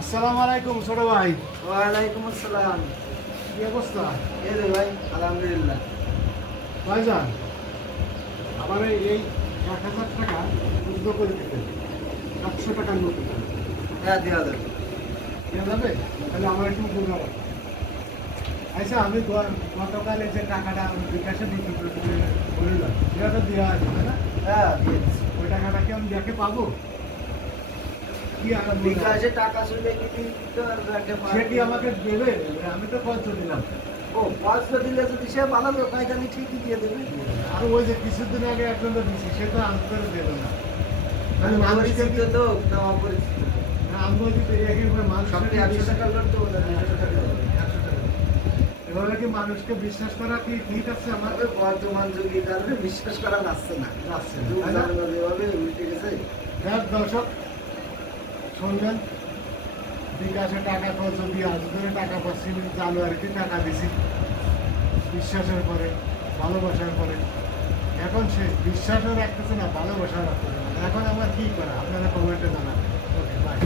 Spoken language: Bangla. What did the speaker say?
আসসালামু আলাইকুম ছোট ভাই। ওয়ালাইকুম আসসালাম। কি অবস্থা? এই রে ভাই, আলহামদুলিল্লাহ। ভাইজান, আমার এই 1,000 টাকা যুদ্ধ করে দিতে 100 টাকার নোট হ্যাঁ, দেওয়া যাবে। দেওয়া যাবে? তাহলে আমার একটু উপকার হবে। আচ্ছা, আমি গতকালে যে টাকাটা আমি বিকাশে বিক্রি করে বললাম সেটা দেওয়া আছে না? হ্যাঁ, দিয়েছি। ওই টাকাটা কি আমি দেখে পাবো? কি আর বিকাশে টাকা চলে কি তো আর ব্যাংকে সে কি আমাকে দেবে? আমি তো খরচ দিলাম। ও 500 দিলে যদি সে ভালো লোক হয় তাহলে ঠিকই দিয়ে দেবে। আর ওই যে কিছুদিন আগে একজন দিচ্ছি সে তো আনসার দিল না। আমি মানুষকে পরিচিত লোক না অপরিচিত? আমি বলছি তো একেবারে সবটি 100 টাকার লোক তো ওদের 100 টাকা হবে। এভাবে কি মানুষকে বিশ্বাস করা কি ঠিক আছে? আমাদের বর্তমান যুগে কারণে বিশ্বাস করা যাচ্ছে না। যাচ্ছে যুগ না, তাই না? জামানা যেভাবে উল্টে গেছে। দেখ দর্শক, শুনবেন, বিকাশে টাকা খরচ দিয়ে আজ ধরে টাকা পাচ্ছি, জানুয়ারিতে টাকা দিছি বিশ্বাসের পরে, ভালোবাসার পরে। এখন সে বিশ্বাসও রাখতেছে না, ভালোবাসা রাখতেছে না। এখন আমার কি করা আপনারা কমেন্টে জানাবেন। ওকে, বাই।